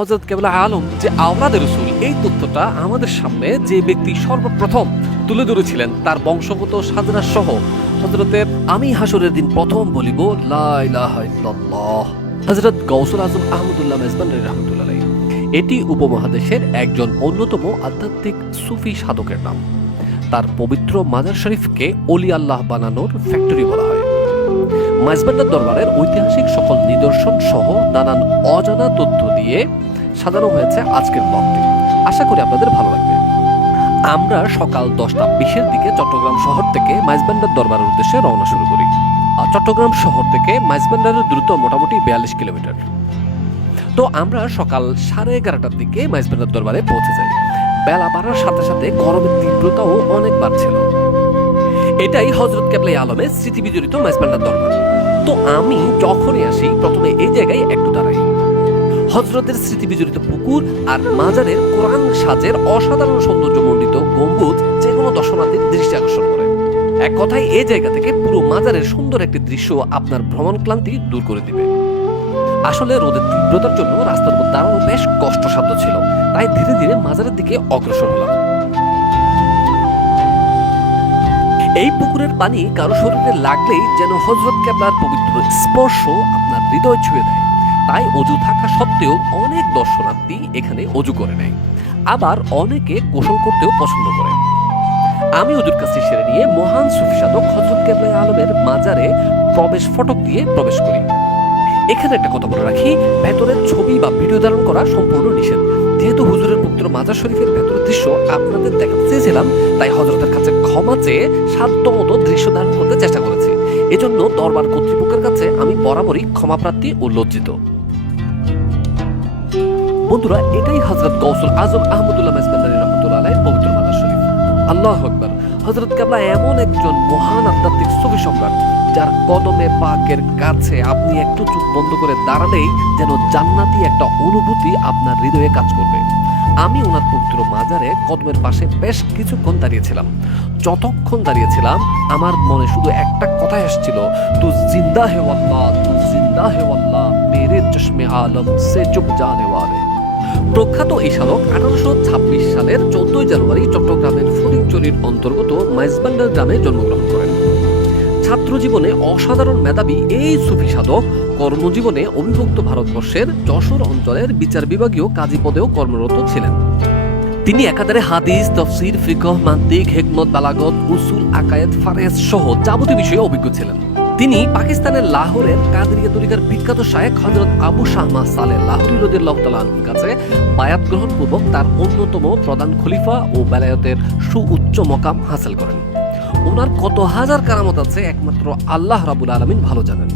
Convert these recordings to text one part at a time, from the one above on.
হযরত কেবলা আলম যে আওলাদে রাসূল, এই তথ্যটা আমাদের সামনে যে ব্যক্তি সর্বপ্রথম তুলে ধরেছিলেন তার বংশগত সাধনা সহ হযরতের আমি হাসরের দিন প্রথম বলিব লা ইলাহা ইল্লাল্লাহ, হযরত গাউসুল আজম আহমদুল্লাহ মেজবান্ডারী রাহমাতুল্লাহ আলাইহি। এটি উপমহাদেশের একজন অন্যতম আধ্যাত্মিক সুফি সাধকের নাম। তার পবিত্র মাজার শরীফকে অলি আল্লাহ বানানোর ফ্যাক্টরি বলা হয়। মেজবান্ডার দরবারের ঐতিহাসিক সকল নিদর্শন সহ নানান অজানা তথ্য দিয়ে সাজানো হয়েছে আজকের ব্লগটি। আশা করি আপনাদের ভালো লাগবে। আমরা সকাল 10:20 দিকে চট্টগ্রাম শহর থেকে মেজবান্ডার দরবারের উদ্দেশ্যে রওনা শুরু করি। আর চট্টগ্রাম শহর থেকে মেজবান্ডারের দূরত্ব মোটামুটি 42 কিলোমিটার। তো আমরা সকাল 11:30টার দিকে মেজবান্ডার দরবারে পৌঁছে যাই। বেলা বাড়ার সাথে সাথে গরমের তীব্রতাও অনেক বাড়ছিল। এটাই হযরত কেবলা আলমের স্মৃতি বিজড়িত মেজবান্ডার দরবার। তো আমি যখনই আসি প্রথমে এই জায়গায় একটু দাঁড়াই। হযরতের স্মৃতি বিজড়িত পুকুর আর মাজারের কোরআন সাজের অসাধারণ সৌন্দর্যমণ্ডিত গম্বুজ যে কোনো দর্শনার্থীর দৃষ্টি আকর্ষণ করে। এক কথায় এই জায়গা থেকে পুরো মাজারের সুন্দর একটি দৃশ্য আপনার ভ্রমণ ক্লান্তি দূর করে দিবে। আসলে রোদের তীব্রতার জন্য রাস্তার উপর দাঁড়ানো বেশ কষ্টসাধ্য ছিল, তাই ধীরে ধীরে মাজারের দিকে অগ্রসর হলাম। এই পুকুরের পানি কারো শরীরে লাগলেই যেন হযরত কেবলার পবিত্র স্পর্শ আপনার হৃদয় ছুঁয়ে দেয়। তাই অজু থাকা সত্ত্বেও অনেক দর্শনার্থী এখানে অজু করে নেয়, আবার অনেকে গোসল করতেও পছন্দ করে। আমি অজুর কাছে সেরে নিয়ে মহান সুফি সাধক হযরত কেবলা আলমের মাজারে প্রবেশ ফটক দিয়ে প্রবেশ করি। এখানে একটা কথা বলে রাখি, ভেতরের ছবি বা ভিডিও ধারণ করা সম্পূর্ণ নিষেধ। যেহেতু হুজুরের পবিত্র মাজার শরীফের ভেতরের দৃশ্য আপনাদের দেখাতে চেয়েছিলাম, তাই হযরতের কাছে ক্ষমা চেয়ে সাধ্যমতো দৃশ্য ধারণ করতে চেষ্টা করেছি। এজন্য দরবার কর্তৃপক্ষের কাছে আমি বরাবরই ক্ষমাপ্রার্থী ও লজ্জিত। বন্ধুরা, এটাই হযরত গাউসুল আজম আহমদুল্লাহ মেজবান্ডারী রাহমাতুল্লাহ আলাইহির পবিত্র মাজার শরীফ। আল্লাহু আকবার। হযরত কেবলা এমন একজন মহান আধ্যাত্মিক সুফি সম্রাট, যার কদমে পাকের কাছে আপনি একটু চোখ বন্ধ করে দাঁড়ালেই যেন জান্নাতি একটা অনুভূতি আপনার হৃদয়ে কাজ করবে। আমি ওনার পবিত্র মাজারে কদমের পাশে বেশ কিছুক্ষণ দাঁড়িয়েছিলাম। যতক্ষণ দাঁড়িয়েছিলাম আমার মনে শুধু একটা কথাই আসছিল, তু জিন্দা হে আল্লাহ, তু জিন্দা হে আল্লাহ, মেরে চশমে আলম সে চুপ জানে ওয়ালে। প্রখ্যাত এই সাধক 1826 সালের 14 জানুয়ারি চট্টগ্রামের ফটিকছড়ির অন্তর্গত মেজবান্ডার গ্রামে জন্মগ্রহণ করেন। ছাত্র জীবনে অসাধারণ মেধাবী এই সুফি সাধক কর্মজীবনে অবিভক্ত ভারতবর্ষের যশোর অঞ্চলের বিচার বিভাগীয় কাজী পদেও কর্মরত ছিলেন। তিনি একাধারে হাদিস, তাফসীর, ফিকহ, মান্তিক, হিকমত, বালাগত, উসুল, আকায়েদ, ফারহেজ সহ যাবতীয় বিষয়ে অভিজ্ঞ ছিলেন। তিনি পাকিস্তানের লাহোরের কাদরিয়া তরিকার বিখ্যাত শায়েখ হযরত আবু শাহমা সালেহ লাহোরী রাদিয়াল্লাহু তাআলা আনহুর কাছে বায়াত গ্রহণ পূর্বক তার অন্যতম প্রধান খলিফা ও বেলায়েতের সুউচ্চ মকাম হাসিল করেন। ওনার কত হাজার কারামত আছে একমাত্র আল্লাহ রাব্বুল আলামিন ভালো জানেন।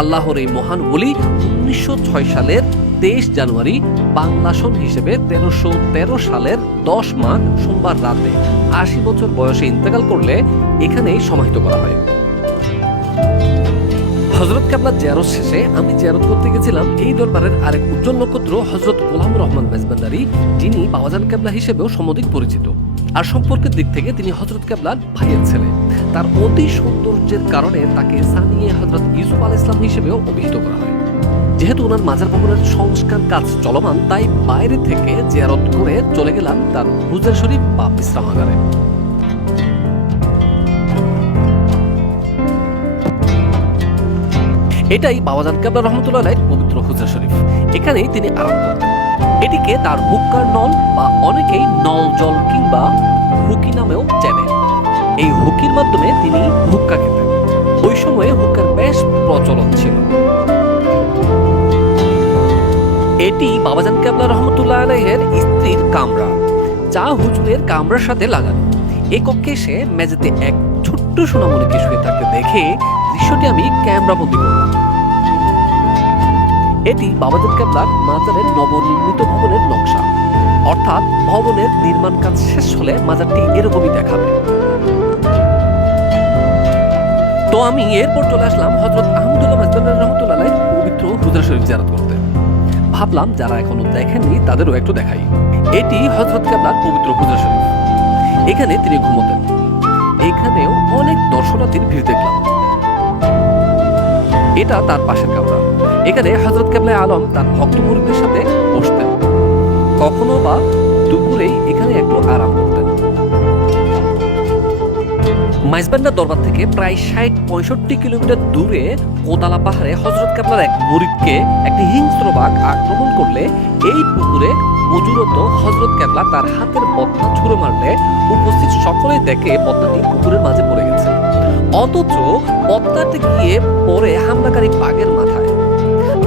আল্লাহর এই মহান ওলি 1906 সালের 23 জানুয়ারি বাংলা সন হিসেবে 1313 সালের 10 মাঘ সোমবার রাতে 80 বছর বয়সে ইন্তেকাল করলে এখানেই সমাহিত করা হয়। হযরত কেবলার জিয়ারত শেষে আমি জিয়ারত করতে গেছিলাম এই দরবারের আরেক উজ্জ্বল নক্ষত্র হযরত গোলামুর রহমান মেজবান্ডারী, যিনি বাবাজান কেবলা হিসেবেও সমধিক পরিচিত। আর সম্পর্কের দিক থেকে তিনি হযরত কেবলার ভাইয়ের ছেলে। তার অতি সৌন্দর্যের কারণে তাকে সানিয়ে হযরত ইউসুফ আলাইহিস সালাম হিসেবেও অভিহিত করা হয়। যেহেতু ওনার মাজার ভবনের সংস্কার কাজ চলমান, তাই বাইরে থেকে জিয়ারত করে চলে গেলাম তার হুজরা শরীফ বা বিশ্রামাগারে। এটাই বাবাজান কেবলা রাহমাতুল্লাহ আলাইহির পবিত্র হুজরা শরীফ। এখানেই তিনি আরাম করতেন। এটিকে তার হুক্কার নল বা অনেকেই নল জল কিংবা হুকি নামেও চেনে। এই হুকির মাধ্যমে তিনি হুক্কা খেতেন। ওই সময়ে হুক্কার বেশ প্রচলন ছিল। এটি বাবাজান কেবলা রাহমাতুল্লাহ আলাইহির স্ত্রীর কামরা, যা হুজুরের কামরার সাথে লাগানো। এই কক্ষে এসে মেঝেতে এক ছোট্ট সোনামণিকে শুয়ে থাকতে দেখে দৃশ্যটি আমি ক্যামেরাবন্দি করলাম। এটি বাবাজান কেবলার মাজারের নবনির্মিত ভবনের নকশা, অর্থাৎ ভবনের নির্মাণ কাজ শেষ হলে মাজারটি এরকমই দেখাবে। তো আমি এরপর চলে আসলাম হযরত আহমদুল্লাহ মেজবান্ডারী রাহমাতুল্লাহ আলাইহির পবিত্র হুজরা শরীফ জিয়ারত করতে। ভাবলাম যারা এখনো দেখেননি তাদেরও একটু দেখাই। এটি হযরত কেবলার পবিত্র হুজরা শরীফ। এখানে তিনি ঘুমোতেন। এখানেও অনেক দর্শনার্থীর ভিড় দেখলাম। এটা তার পাশের কামরা। এখানে হযরত কেবলা আলম তার ভক্ত মুরিদদের সাথে বসে দুপুরে এখানে একটু আরাম করতেন। মাইজবান্ডার দরবার থেকে প্রায় ৬০-৬৫ কিলোমিটার দূরে কোদালা পাহাড়ে হযরত কেবলার এক মুরিদকে একটি হিংস্র বাঘ আক্রমণ করলে এই পুকুরে অজুরত হযরত কেবলা তার হাতের বদনা ছুঁড়ে মারলে উপস্থিত সকলেই দেখে বদনাটি পুকুরের মাঝে পড়ে গেছে। অথচ বদনাটি গিয়ে পড়ে হামলাকারী বাঘের মাথায়।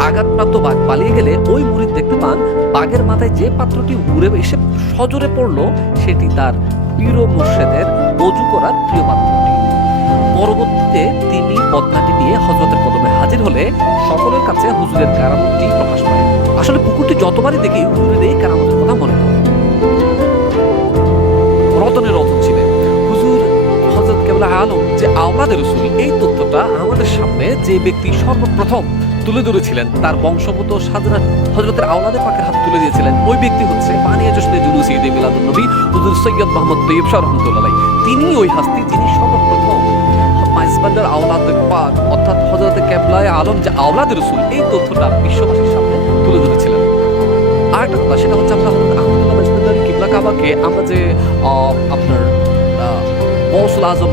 আঘাতপ্রাপ্ত বাঘ পালিয়ে গেলে ওই মুরিদ দেখতে পান বাঘের মাথায় যে পাত্রটি উড়ে এসে সজোরে পড়লো সেটি তার পীর মুর্শেদের অজু করার প্রিয় পাত্রটি। পরবর্তীতে তিনি বদনাটি নিয়ে হযরতের কদমে হাজির হলে সকলের কাছে হুজুরের কারামতটি প্রকাশ পায়। আসলে পুকুরটি যতবারই দেখি হুজুরের এই কারামতের কথা মনে পড়ে। রতনের রতন ছিলেন হুজুর হযরত কেবলা আলম যে আওলাদে রাসূল, এই তথ্যটা আমাদের সামনে যে ব্যক্তি সর্বপ্রথম তুলে ধরেছিলেন, তার বংশগত সাধারণ হযরতের আওলাদে পাকের হাত তুলে দিয়েছিলেন, ওই ব্যক্তি হচ্ছে বানিয়া জশ্নে জুলুসি ঈদে মিলাদুন নবী হুজুর সৈয়দ মোহাম্মদ তৈয়ব শাহ রাহমাতুল্লাহ আলাইহি। তিনি ওই হাস্তি যিনি সর্বপ্রথম মাইজবান্ডার আওলাদে পাক অর্থাৎ হযরত কেবলায়ে আলম যে আওলাদে রাসূল, এই তথ্যটা বিশ্ববাসীর সামনে তুলে ধরেছিলেন। আরেকটা কথা, সেটা হচ্ছে আমরা হযরত আহমদুল্লাহ মাইজবান্ডারি কিবলা কাবাকে আমরা যে আপনার গৌসুল আজম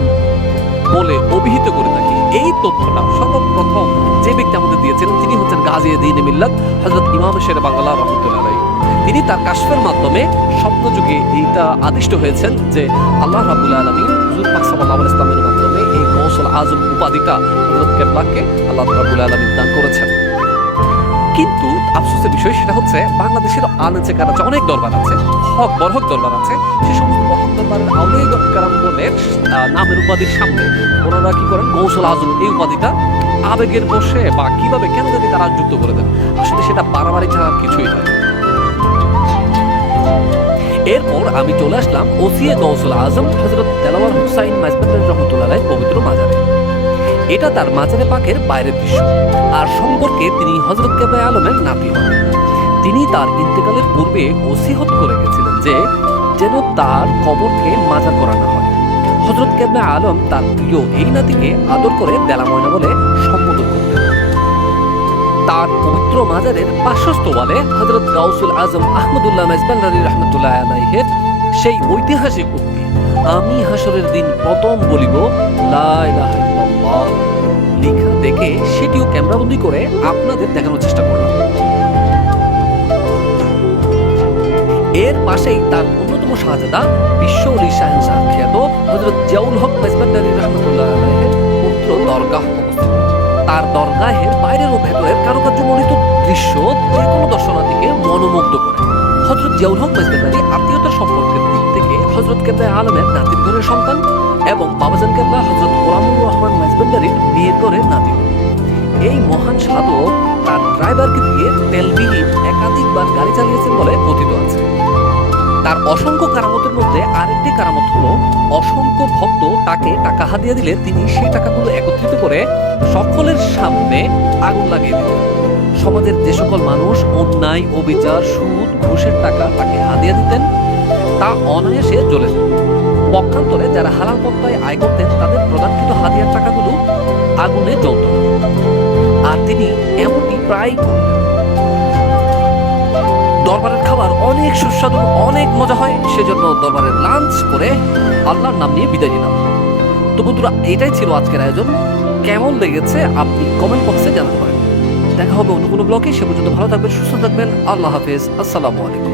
বলে অভিহিত করে থাকি, এই তথ্যটা সর্বপ্রথম যে ব্যক্তি আমাদের দিয়েছিলেন তিনি হচ্ছেন গাজী দ্বীন মিল্লাত হযরত ইমাম শেরে বাংলা রাহমাতুল্লাহ আলাইহি। তিনি তার কাশফের মাধ্যমে স্বপ্নযুগে এইটা আদিষ্ট হয়েছেন যে আল্লাহ রাব্বুল আলামিন হুজুর পাক সাল্লাল্লাহু আলাইহি ওয়াসাল্লামের মাধ্যমে এই গৌসুল আজম উপাধিটা হযরত কেবলাকে আল্লাহ রাব্বুল আলামিন দান করেছেন। কিন্তু আফসোসের বিষয় সেটা হচ্ছে বাংলাদেশের আলেমে কারামে অনেক দরবার আছে, হক বরহক দরবার আছে, সে সমস্ত বরহক দরবারের আউলিয়া কারামগণের নামের উপাধির সামনে ওনারা কি করেন গৌসুল আজম এই উপাধিটা আবেগের বসে বা কিভাবে কেন জানি তারা যুক্ত করে দেন। আসলে সেটা বাড়াবাড়ি ছাড়া কিছুই নয়। এরপর আমি চলে আসলাম ওসিয়ে গৌসুল আজম হযরত দেলাওয়ার হুসাইন মাইজবান্ডারি রাহমাতুল্লাহ আলাইহি পবিত্র মাজারে। এটা তার মাজারে পাকের বাইরের দৃশ্য, আর সম্পর্কে তিনি হযরত কেবলা আলমের নাতি হন। তিনি তার ইন্তেকালের পূর্বে ওসিয়ত করে গেছিলেন যে যেন তার কবরকে মাজার করা না হয়। হযরত কেবলা আলম তার প্রিয় এই নাতিকে আদর করে দেলা ময়না বলে সম্বোধন করতেন। তার পবিত্র মাজারের পার্শ্বস্থ ওয়ালে হযরত গাউসুল আজম আহমদুল্লাহ মাইজবান্ডারি রাহমাতুল্লাহ আলাইহির সেই ঐতিহাসিক উক্তি, আমি হাসরের দিন প্রথম বলিব লা ইলাহা ইল্লাল্লাহ, লেখা দেখে সেটিও ক্যামেরাবন্দি করে আপনাদের দেখানোর চেষ্টা করলাম। এর পাশেই তার অন্যতম শাহজাদা বিশ্ব ওলি শাহেনশাহ খ্যাত হযরত জিয়াউল হক মাইজবান্ডারি রাহমাতুল্লাহ আলাইহির পুত্র দরগাহ অবস্থিত। তার দরগাহের বাইরের ও ভেতরের কারুকার্যমণ্ডিত দৃশ্য যে কোনো দর্শনার্থীকে মনোমুগ্ধ করে। হযরত জিয়াউল হক মাইজবান্ডারি আত্মীয়তার সম্পর্কের দিক থেকে হযরত কেবলা আলমের নাতির ঘরের সন্তান এবং বাবাজান কেবলা হযরত গোলামুর রহমান মাইজবান্ডারির মেয়ের ঘরের নাতি। এই মহান সাধক তার ড্রাইভারকে দিয়ে তেলবিহীন একাধিকবার গাড়ি চালিয়েছেন বলে কথিত আছে। তার অসংখ্য কারামতের মধ্যে আরেকটি কারামত হলো অসংখ্য ভক্ত তাকে টাকা হাদিয়া দিলে তিনি সেই টাকাগুলো একত্রিত করে সকলের সামনে আগুন লাগিয়ে দিতেন। সমাজের যে সকল মানুষ অন্যায়, অবিচার, সুদ, ঘুষের টাকা তাকে হাদিয়া দিতেন তা অনায়াসে জ্বলে যেত। পক্ষান্তরে যারা হালাল পন্থায় আয় করতেন তাদের প্রদানকৃত হাদিয়ার টাকাগুলো আগুনে জ্বলত না। আর তিনি এমনটি প্রায় করতেন। দরবারের খাবার অনেক সুস্বাদু, অনেক মজা হয়, সেজন্য দরবারের লাঞ্চ করে আল্লাহর নাম নিয়ে বিদায় নিলাম। তো বন্ধুরা, এটাই ছিল আজকের আয়োজন। কেমন লেগেছে আপনি কমেন্ট বক্সে জানাতে পারেন। দেখা হবে অন্য কোনো ব্লগে। সে পর্যন্ত ভালো থাকবেন, সুস্থ থাকবেন। আল্লাহ হাফেজ। আসসালামু আলাইকুম।